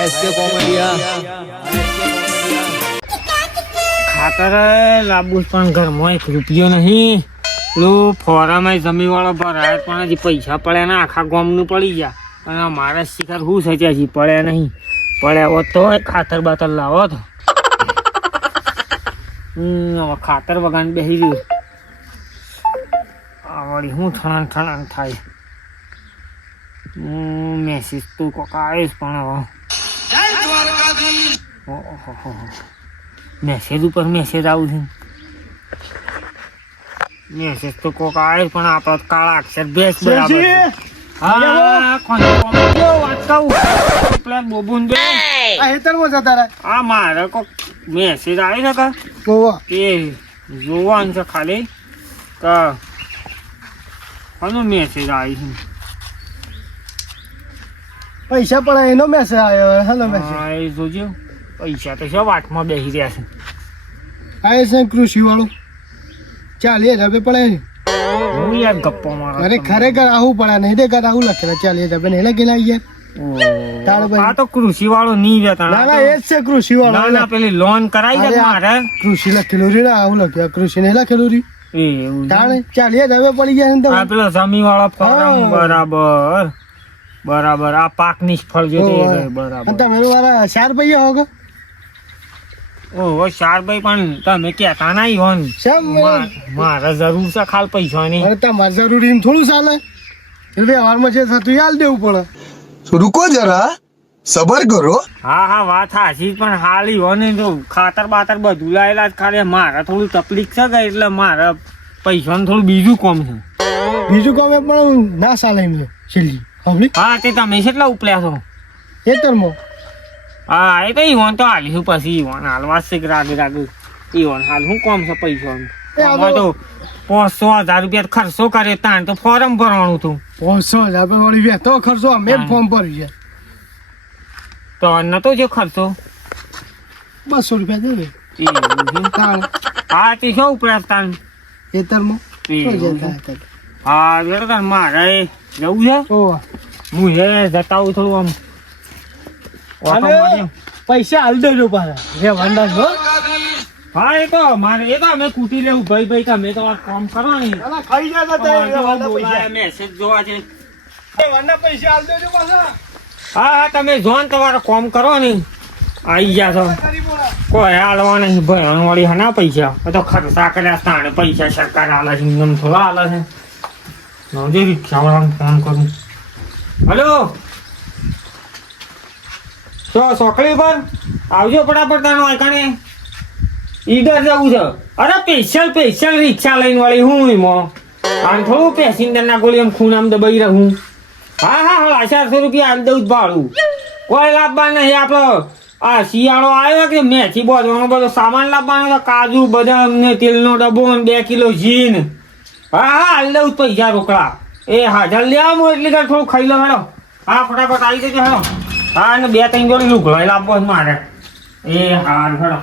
આઈએસકે કોમેડિયા. ખાતર લાંબુ પણ ઘરમાં એક રૂપિયો નહીં. પેલું ફોરામાં જમીન વાળો ભરાય પણ હજી પૈસા પડ્યા ને આખા ગામનું પડી ગયા. અને મારે શિખર શું છે ત્યાં હજી પડ્યા નહીં. પડ્યા હોત તો ખાતર બાતર લાવો તો. ખાતર વગાન બેસી રહ્યું. આવડી હું ઠણાણ ઠણાણ થાય. મેસેજ તો કોક આવીશ પણ હવે. મેસેજ ઉપર મેસેજ આવું છે. મેસેજ તો કોક આવે પણ આપણો કાળા અક્ષર બેસ બરાબર. હા કોણ પેલા બોબુન આ હેતરમાં જતા રહે. આ મારે કોક મેસેજ આવી છે કા? એ જોવાનું છે ખાલી. કે કોનો મેસેજ આવી છે? પૈસા પણ એનો મેસેજ આવ્યો હેલો મેસેજ જોજો. પૈસા તો છે વાટમાં બેસી રહ્યા છે. આ છે કૃષિ વાળો ચાલીએ રૂપિયા પડે હું યાર ગપ્પો મારા અરે ખરેખર આવું પડે નહીં તે કર આવું લખેલા ચાલીસ હજાર રૂપિયા નહીં લખેલા યાર. ભાઈ. આ તો કૃષિ વાળો નહીં જતા ના ના એ જ છે કૃષિ ના ના પેલી લોન કરાવી મારે. કૃષિ લખેલું ને આવું લખ્યું. કૃષિ ને લખેલું રહ્યું. એ એવું છે. તાણે ચાલીસ હજાર રૂપિયા પડી ગયા ને તો પેલો જમી વાળો બરાબર. બરાબર. આ પાકની જ ફળ જોતી બરાબર. તમે વાળા ચાર ભાઈ હોગો ઓહો ચાર ભાઈ પણ તમે કે તાના ઈ હોન મારે જરૂર છે ખાલ પૈસાની અરે તમારે જરૂરી એમ થોડું ચાલે. વ્યવહારમાં જે થતું હાલ દેવું પડે. રૂકો જરા. સબર કરો. હા હા વાત હાચી પણ હાલી હોને તો ખાતર બાતર બધું લાયેલા જ ખાલી. મારે થોડું તકલીફ છે ગઈ એટલે મારે પૈસાનું થોડું બીજું કોમ છે. બીજું કોમ પણ ના ચાલે એમ છેલ્લી. હા તે તમે કેટલા ઉપલ્યા છો? ખેતરમાં હા એ તો ઈવન તો હાલીશું પછી ઈવન હાલવા કે રાગે રાગે. ઈવન હાલ શું કોમ છે આમાં તો- પાંચસો હજાર રૂપિયા ખર્ચો કરે તાણ તો ફોર્મ ભરવાનું હતું. પાંચસો હજાર રૂપિયા તો ખર્ચો અમે ફોર્મ ભર્યું છે. તો નતો જે ખર્ચો? બસો રૂપિયા દે એવું છે. તાણ. હા તે શું ઉપરાશ તાણ? ખેતરમાં? હા તાણ મારે જવું છે. હું હે જતાવું થોડું આમ. પૈસા હાલ દેજો પાછા. રે વાંડા છો હા એ તો મારે એ તો અમે કૂટી લેવું. ભાઈ ભાઈ તમે તો આ કામ કરો ને. ખાઈ જાય તો મેસેજ જોવા છે. એ વાંડા પૈસા હાલ દેજો પાછા. હા હા તમે જો ને તમારો કામ કરો ને. આઈ ગયા છો. કોઈ હાલવા નહીં ભાઈ વાળી હના પૈસા. તો ખર્ચા કર્યા તાણે પૈસા સરકાર આલે છે એમ થોડા આલે છે. નોંધે રિક્ષા વાળાને ફોન કરું હલો તો સોકડી પર આવજો ફટાફટ તાનો આઈકાને ઈડર જવું છે અરે સ્પેશિયલ સ્પેશિયલ રિક્ષા લઈને વાળી હું એમાં આમ થોડું પેસેન્જરના ગોળી આમ ખૂન આમ દબાઈ રહું હા હા હા ચારસો રૂપિયા આમ દઉં જ ભાડું કોઈ લાભવા નહીં આપણો આ શિયાળો આવ્યો કે મેથી બધો બધો સામાન લાવવાનો કાજુ બદામ ને તેલનો ડબ્બો ને બે કિલો જીન હા હા હાલ દઉં પૈસા રોકડા એ હા, જલ્દી આવો એટલી કે થોડું ખાઈ લો હેડો હા, ફટાફટ આવી જજો હેડો હા, અને બે ત્રણ જોડી લુગડો લાવવો મારે. એ હા હેડો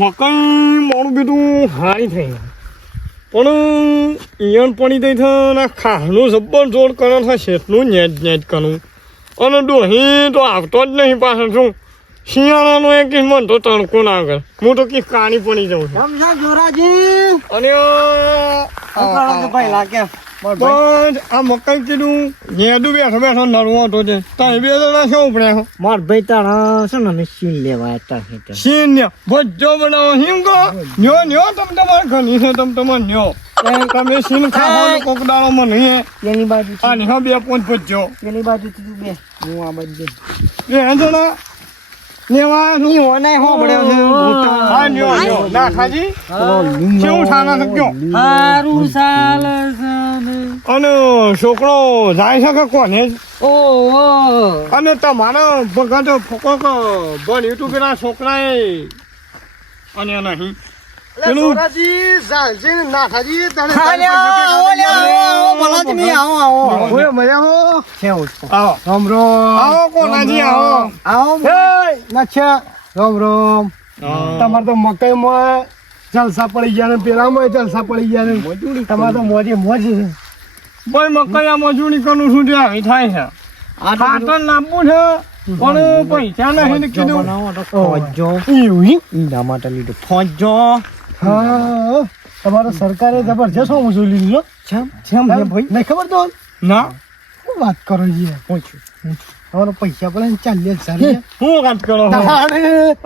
મકાઈ મારું બેટું હારી થઈ પણ ઈયણ પડી છે ને ખાનું જબ્બર જોડ કરે છે, શેઠનું નેટ નેટ કરું. અને ડોહી તો આવતો જ નહીં પાછળ શું શિયાળાનો એક મન તો તણકો ના આગળ? હું તો કી કાણી પડી જાઉં છું. સમજો જોરાજી. અને ભાઈ લાગે. આ મકાઈ કીધું નેદું બેઠો બેઠો નરવો હતો છે ત્યાં બે જણા શું ઉપડ્યા માર ભાઈ તાણા છે ને મશીન લેવા હતા ભજ્જો બનાવો હિમ કો ન્યો ન્યો તમ તમારે ઘણી છે તમ તમારે ન્યો. તમે સીન ખાવાનો કોક દાડો માં નહીં એની બાજુ આ નિહા બે પોંચ ભજ્જો એની બાજુ તું બે. હું આ બાજુ બે જણા લેવા ની ઓને હોબળ્યો છે હા ન્યો ન્યો ના ખાજી કેવું ચાલે છે અને છોકરો જાય છે કે કોને? ઓહો અને તમારા ભગત કોક બન્યું તું ના છોકરાએ અને નહીં પેલું ઓય મજા હો? આવો. રામ રામ. આવો કોનાજી આવો. આવો હે! નાચ્યા રામ રામ. તમારે તો મકાઈમાં જલસા પડી ગયા ને પેલામાં જલસા પડી ગયા ને. તમારે તો મોજે મોજ છે. ભાઈ મકાઈ આ મજૂરી કરું છું ત્યાં આવી થાય છે. ખાતર નાખવું છે પણ પૈસા નહીં કીધું. ફોજો? એના માટે લીધું. ફોજો. હા તમારે સરકારે જબરજસ્ત હું વસૂલી લીધો છેમ છેમ ભાઈ. નહીં ખબર તો ના. શું વાત કરો છે પૂછ્યું તમારો પૈસા પણ હજાર રૂપિયા. હું વાત કરો?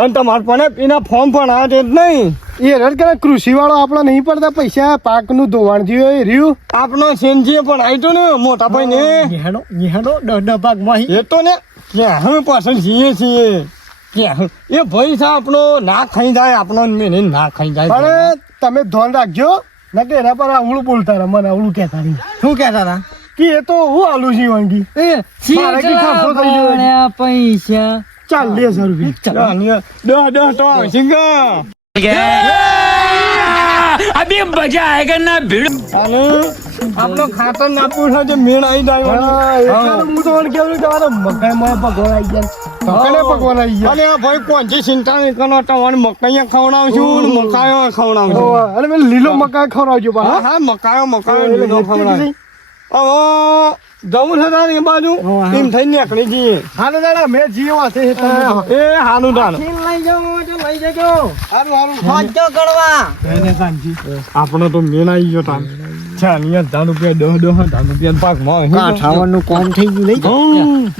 અને તમારે પણ એના ફોર્મ પણ આ છે જ નહીં. એ રડ કરે કૃષિ વાળો આપણા નહીં પડતા પૈસા પાકનું ધોવાણ થયું એ રહ્યું. આપનો સેનજી પણ આવ્યો ને મોટા ભાઈ ને નિહાળો નિહાળો ભાગમાં અહીં. એ તો ને ક્યાં હવે પાછળ જીએ છીએ? એ ભાઈ છે આપણો. ના ખાઈ જાય આપણો ના ખાઈ જાય. પણ તમે ધોન રાખજો. નકે એના પર આવડું બોલતા રહે મને આવડું કહેતા રહી. શું કહેતા હતા? કે એ તો હું આલુ છી વાંગી? પૈસા? ચાલ લે હજાર રૂપિયા દહ તો સિંગા. અભી મજા આયગા ના ભીડ. આપણો ખાતર નાખવું છે જે મેણ આવી જાય હા, એટલે હું. તો મને કેવું તમારે મકાઈમાં ભગવાન આવી ગયા મકાઈને ભગવાન આવી ગયા? અને આ ભાઈ કોણથી ચિંતા નહીં કરો તમારે મકાઈ ખવડાવશું છું મકાઈ ખવડાવું છું અને મેં લીલો મકાઈ ખવડાવજો હા પાછા. હા મકાઈઓ મકાઈઓ લીલો ખવડાવે. હવે જવું છે તારે એ બાજુ. એમ થઈને નીકળી જઈએ. હાલો દાદા મેં જીવો છે એ તમે એ હાનું તાન લઈ જાઓ તો લઈ જજો. સારું સારું ફોજો કરવા આપણો તો મેન આવી ગયો તાન ચાલી હજાર રૂપિયા દસ દસ હજાર રૂપિયા પાકમાં કાઠાવાનું કોમ થઈ ગયું લઈ જાઓ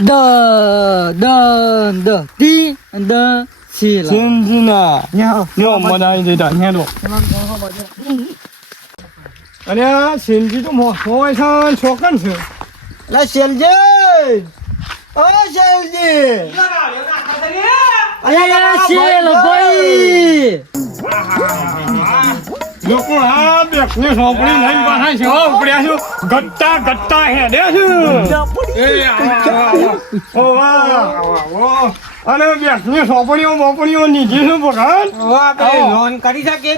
દ દ દ તી દ શીલા સેનજીના ન્યા. લ્યો મને આવી જતા હેલો અને આ સેનજી તો મોટો હોય છે અને છોકન છે લા શેલજી ઓ શેલજી અરે શીલ ભાઈ લોકો આ બેકને સોપડી લઈને પાછા સેવા હો, ઉપડ્યા છું. ગત્તા ગટ્ટા હેડે છે. ઓ વાહ, ઓ. અને બેસની સોપડીઓ બોપડીઓ નીચી શું ભગવાન? લોન કરી શકે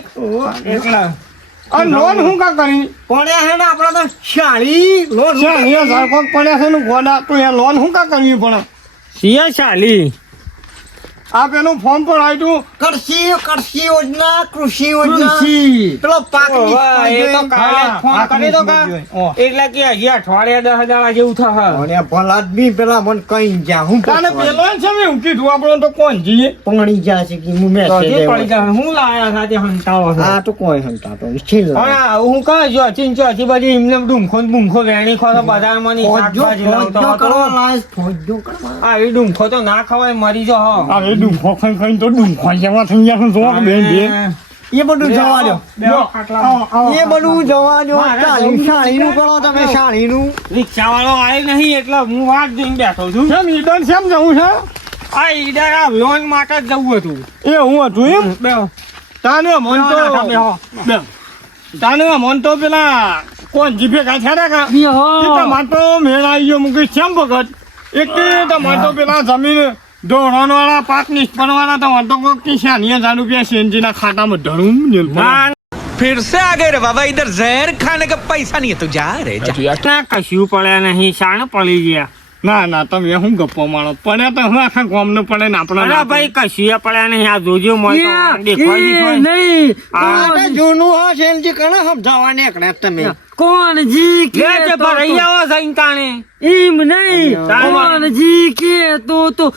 આ લોન હું કા કરી? પડ્યા છે ને આપણા તો શાળી લોન. ચાલી અહીંયા ઝાડકોક પડ્યા છે ને ગોડા તો એ લોન હું કા કરવી પડે સિયા ચાલી આ પેલું ફોર્મ પણ આવ્યું કૃષિ કૃષિ યોજના કૃષિ યોજના. પેલો પાક એ તો કાલે ફોન કરી દો એટલે કે હજી અઠવાડિયા દસ હજાર જેવું થશે. અને ભલા આદમી પેલા મને કઈ જા હું તાને પેલો છે મેં હું કીધું આપણો તો કોણ જઈએ પંગણી જા છે કે હું પડી મેસેજ હું લાયા સાથે હંતાવો હા તો કોઈ હંતાતો છે પણ હું કહું છું અચીન ચોથી બધી એમને ડુંખો ડુમખો બુંખો વેણી ખો તો બજારમાં ની ફોજો શાકભાજી લાવતો હતો. કરવા લાયસ ફોજો કરવા. આ એ ડુંખો તો ના ખવાય મરી જો હો. હવે ડુંખો ખાઈ ખાઈને તો ડુંખો જેવા થઈ ગયા જો બેન બેન એ બધું જવા દો એ બધું જવા દો શાળી શાળીનું કરો તમે શાળીનું રિક્ષાવાળો આવે નહીં એટલે હું વાત જોઈને બેઠો છું કેમ ઈડન કેમ જવું છે આ ઈડર આ લોન માટે જ જવું હતું એ હું હતું એમ તાને મન ના, તો તાને મન તો પેલા કોણ જીભે કાંઈ થયા કા તમાર તો ગયો મુકેશ શ્યામ ભગત. એક કે તમાર પેલા જમીન ધોરણ વાળા પાક નિષ્ફળ વાળા તમાર તો કોક કે શાની હજાર રૂપિયા સેનજીના ખાતામાં ધરું નીલ ના फिर से आ गए रे बाबा इधर जहर खाने का पैसा नहीं है तो जा रे जा ના કશું પડ્યા નહીં શાણ પડી ગયા ના ના તમે શું ગપ્પો મારો પડ્યા તો હું આખા ગામને પડે ને આપણા અરે ભાઈ કશું પડ્યા નહીં આ જોજો મને તો એ દેખવાય દેખવાય. નહીં આ આ જૂનું હા શેલજી કણે સમજાવવા નીકળ્યા તમે કોણ જી કે તે તો ભરાઈ તો- આવો સઈન તાણે. એમ નહીં. કોણ જી કે તો તો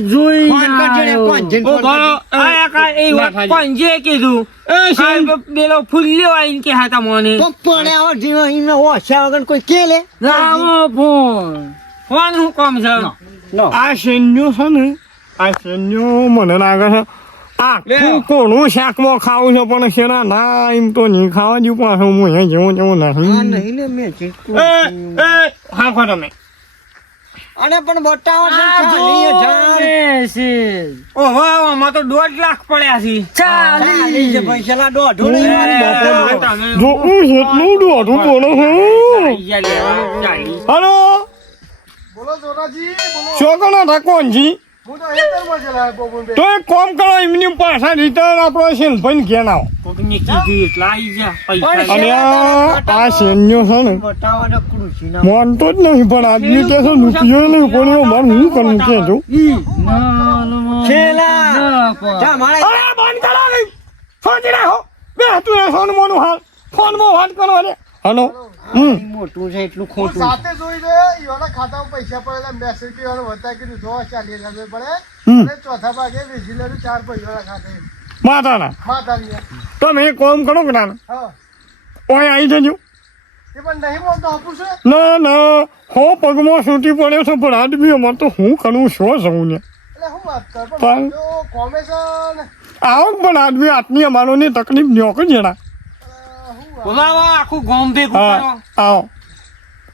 જોઈ કરજો ને, ફોન ઓ કરજો. આ કા એ કોણ જે કીધું? એ સાહેબ. બેલો ફૂલ્યો આઈન કે હતા મને તો પડ્યા વગર જીવા ઓ ઓછા વગર કોઈ કે લે? રામો ફોન. ફોન હું કોમ છે આ સૈન્યો છે ને આ સૈન્યો મને લાગે છે આખું કોણું શાકમાં ખાવું છે પણ શેના ના એમ તો નહીં ખાવા જેવું પાછું હું અહીંયા જેવું જેવું નહીં નહીં લે મેં છે એ એ હા તમે અને પણ ઓહો આમાં તો દોઢ લાખ પડ્યા છે ચાલી છે પૈસા દોઢો નહીં એ, મારી બાપો તમે જો હું એટલું દોઢું બોલો છું પૈસા લેવા ચાલી. હલો બોલો જોરાજી બોલો કોણજી હું તો એક કામ કરો એમની પાછા રિટર્ન આપણો શેલભાઈ ઘેર આવો. કોકને કીધું એટલા આઈ અને આ આ છે ને માનતો જ નહીં પણ કે છે રૂપિયો નહીં પણ એવો મારે કે બંધ કરો ફોન રાખો. બે તું એ ફોન મોનું હાલ. ફોનમાં વાત કરો અરે હલો. હમ. મોટું છે એટલું ખોટું. સાથે જોઈ લે ઈવાના ખાતામાં પૈસા પડેલા મેસેજ કે ઈવાનો વતા કે જો ચાલી હજાર પડે અને ચોથા ભાગે વિજિલર ચાર પૈસા ખાતે. માતાના. માતાની તમે કોમ કામ કરો કે ના હા. ઓય આવી જજો. એ પણ નહીં બોલતો આપું છે? ના ના. હો પગમાં સૂટી પડ્યો છે પણ આદમી અમાર તો હું કરું શું સૌ ને? એટલે હું વાત કર પણ- કોમેશન છે ને આવો પણ આદમી આટલી અમારોની તકલીફ ન્યોક જણા બોલાવો આખું ગોમ ભેગું કરો. આવો.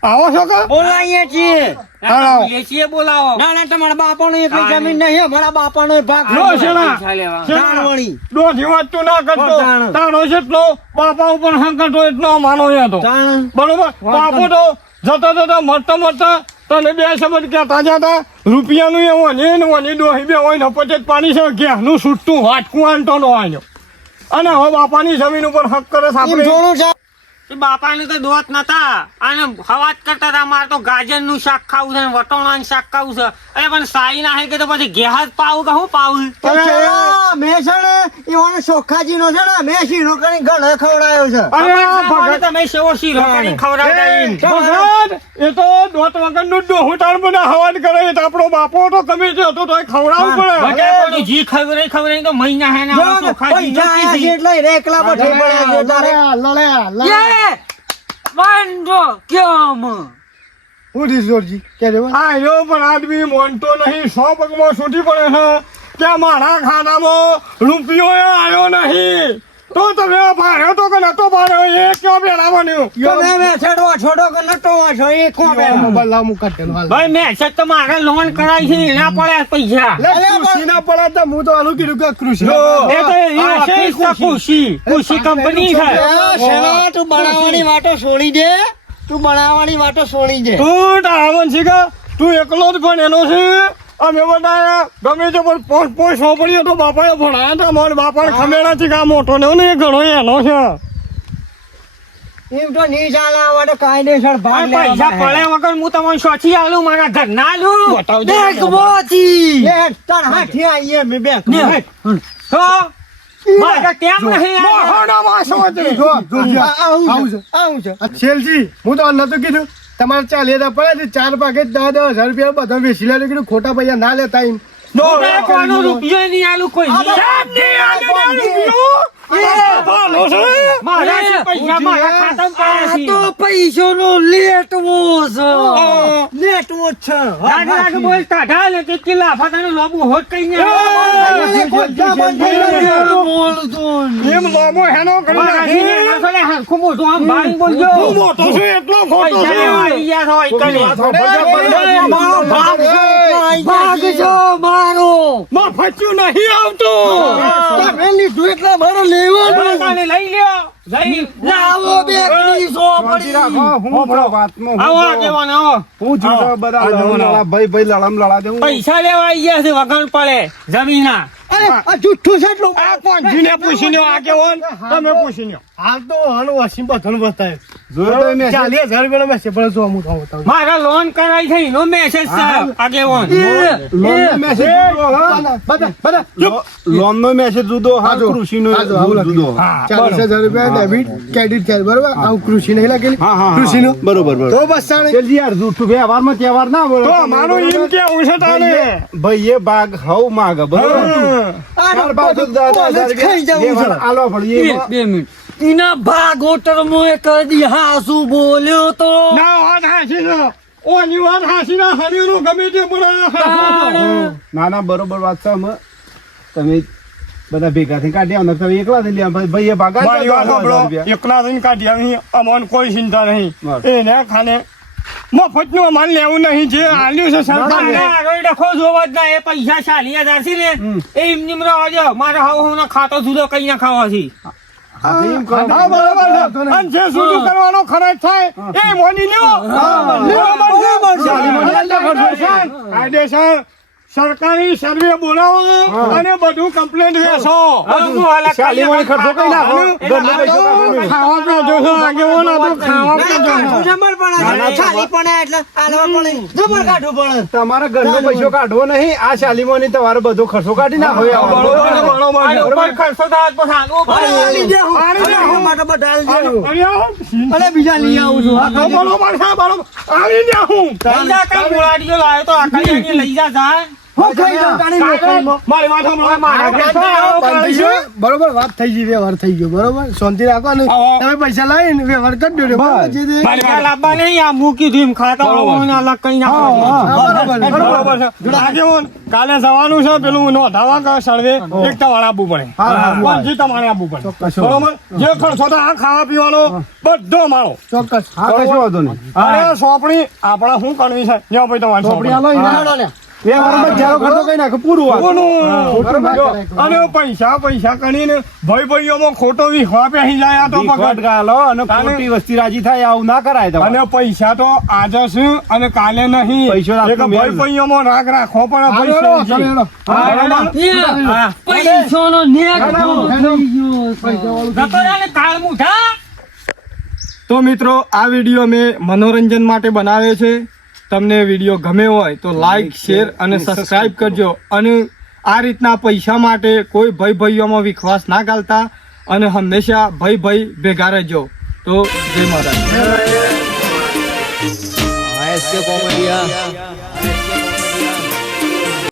આવો છો કે? બોલાવીએ છીએ. આવો. એસીએ બોલાવો. ના ના તમારા બાપાનો એટલી જમીન નહીં અમારા બાપાનો ભાગ લેવા. શેના? વળી દોઢી વાત તું ના કરતો. તારો જેટલો બાપા ઉપર હંકતો એટલો માનો એ હતો તાણ બરોબર? બાપુ તો જતા જતા મરતા મરતા તને બે શબ્દ કહેતા જતા રૂપિયાનું એ અને એનું વની દોહી બે હોય ને પછી પાણી છે ઘેરનું છૂટતું વાટકું આંટો નો. આયો અને હવે બાપાની જમીન ઉપર હક કરે છે આપણે. જોડું છે. બાપાને તો દોત નતા. અને હવાત કરતા હતા મારે તો ગાજરનું શાક ખાવું છે વટોણા શાક ખાવું છે. અરે પણ સાઈ ના હે કે તો પછી ઘેહાજ પાવું કે હું પાવું મેં છે ને ઈવાનો સોખાજીનો છે ને મેં શીરો કરી ગળે ખવડાયો છે. તમે શેવો શીરો કરી ખવડાવતા ને એ તો દોત વગરનું ડોહું તાણ મને હવાન કરે. તો આપણો બાપો તો તમે જે હતો તો ખવડાવવું પડે. જી ખવરે ખવરે તો મહિના હે ને ખાઈ એટલે રે એકલા બઠે પડે તારે. લલે લે! વાંડો કેમ? ઉડી જોરજી કે રે આયો પણ આદમી મોનતો નહીં સો પગમાં છૂટી પડે છે. કે મારા ખાનામાં રૂપિયો આવ્યો નહીં. તો તમે ભારે તો કે નતો ભારે એ કયો પેલા બન્યું તો મે મે છેડો છોડો કે નટો છો એ કોણ મોબાઈલ લાવ મું હાલ. ભાઈ મે છે તો મારે લોન કરાઈ છે એના પડે પૈસા. લે ખુશી ના પડે તો હું તો આનું કીધું કે કૃષિ એ તો એ છે કૃષિ ખુશી. કંપની છે. શેના તું બનાવવાની વાતો છોડી દે? તું બનાવવાની વાતો છોડી દે. તું ડાવન છે કે તું એકલો જ પણ એનો છે. અમે બધા ગમે તે પણ પોસ્ટ પોસ્ટ સોંપડીએ તો બાપાએ ભણાયા હતા. મારા બાપાને ખમેડા છે કે મોટો ને એ ઘણો એનો છે. એમ તો નહીં ચાલે આ વાતો કાયદેસર ભાગ પૈસા પડે વગર હું તમને સોચી આલું મારા ઘર ના આલું. બેંક બોચી એ તણ હાથી આઈએ મે બેંક તો મારે કેમ નહીં આવ્યા? મોહના વાસો છે. જો જો આ- આવું છે. આવું છે. આ છેલજી હું તો નતું કીધું. તમારે ચા લેતા પડે ચાર પાકે દસ દસ હજાર રૂપિયા બધા વેચી લે. કીધું ખોટા પૈસા ના લેતા એમ. પૈસો નો. રૂપિયો? કાટવો છે રાગ રાગ બોલ તાઢા ને તે કિલ્લા ફાતાને લોબુ હોટ કઈ ને બોલ તું એમ લોબો હેનો કરી નાખી ને હરખું મોટું આમ બારી બોલજો મોટો છે એટલો ખોટો છે યાર હોય કઈ વાત ભાગજો મારો. માં ફચ્યું નહીં આવતું. પેલી તું એટલે મારો લેવાનું લઈ લ્યો. લાવો બે ત્રીસો પડી. હું વાતમાં આવો ભાઈ ભાઈ લડામ લડા દઉં પૈસા લેવા આવી ગયા છે વગણ પડે. જમીના. અરે જુઠ્ઠું છે એટલું. આ કોણ? જીને પૂછી લ્યો આગેવાન તમે પૂછી હાલ તો આનું વસીમ બધું બતાવે. ચાલીસ હજાર રૂપિયા મેસેજ પડે જો હું થાવ તાવ મારા લોન કરાઈ છે એનો મેસેજ આગેવાન લોન નો? મેસેજ જુદો હા. કૃષિ નો. જુદો ચાલીસ હજાર રૂપિયા ડેબિટ ક્રેડિટ કાર્ડ બરોબર? આવું કૃષિ નહીં લાગે હા હા કૃષિ નું બરોબર બરોબર. તો બસ યાર જૂઠું વ્યવહારમાં તહેવાર ના બોલો મારું એમ કેવું છે ભાઈ એ બાગ હવ માગ બરોબર? ખાઈ જવું આલો બે બે મિનિટ. ઇના ભાગ મોએ કરી હાસુ બોલ્યો તો. ના વાત હાસી છે ઓની વાત હાસી ના હરીનું ગમે તે પણ ના ના બરોબર વાત છે અમે તમે બધા ભેગા થઈ કાઢ્યા ને તમે એકલા થઈ લ્યા. ભાઈ એ ભાગા એકલા થઈને કાઢી આવી અમને કોઈ ચિંતા નહીં. એને ખાને મફતનું માલ લેવું નહીં જે આલ્યું છે સરકાર. ડખો જોવા જ ના. એ પૈસા ચાલી હજાર છે ને એ એમની મરો રહેવા મારે હવે હું ખાતો જુદો કઈ ના ખાવા છે. જે કરવાનો ખર્ચ થાય એ મોની લ્યો. છે. કાયદેસર સરકારી સર્વે બોલાવો અને બધું કમ્પ્લેન વેચો. તમારા ઘરનો પૈસો કાઢવો નહીં. આ શાલીમોની તમારો બધો ખર્ચો કાઢી નાખો. બીજા લઈ આવું છું. લાવ્યો તો આખા લઈ જા. બરોબર વાત થઈ ગઈ વ્યવહાર થઈ ગયો બરોબર? શાંતિ રાખો ને. તમે પૈસા લાવીને વ્યવહાર કરી દો બરોબર જે તે- મારી પૈસા લાવવા નહીં આ મૂકી દીધું ખાતા અલગ કઈ બરોબર બરોબર. છે. કાલે જવાનું છે પેલું નોંધાવા કે સર્વે એક તમારે આપવું પડે. તમારે આપવું પડે. બરોબર? જે ખર્ચો આ ખાવા પીવાનો બધો મારો. ચોક્કસ. હા કશો વાંધો નહીં. અરે સોંપણી આપણા શું કરવી છે? ભાઈ તમારી ને. ખર્ચો કઈ નાખો? પૂરું અને પૈસા પૈસા કરીને ભાઈ ભાઈઓમાં ખોટો વિશ્વા પેહી જાય તો ગાલો અને ખોટી વસ્તી રાજી થાય આવું ના કરાય અને પૈસા તો આજે છે અને કાલે નહીં. પૈસા ભાઈ. ભાઈઓમાં રાખ રાખો પણ. પૈસા પૈસાનો કાળ મુઠા. તો મિત્રો આ વીડિયો મેં મનોરંજન માટે બનાવ્યો છે. તમને વીડિયો ગમે હોય તો લાઈક શેર અને સબસ્ક્રાઈબ કરજો. અને આ રીતના પૈસા માટે કોઈ ભાઈ ભાઈઓમાં વિશ્વાસ ના ગાલતા અને હંમેશા ભાઈ ભાઈ ભેગા રહેજો. તો જય મહારાજ કોમેડિયા.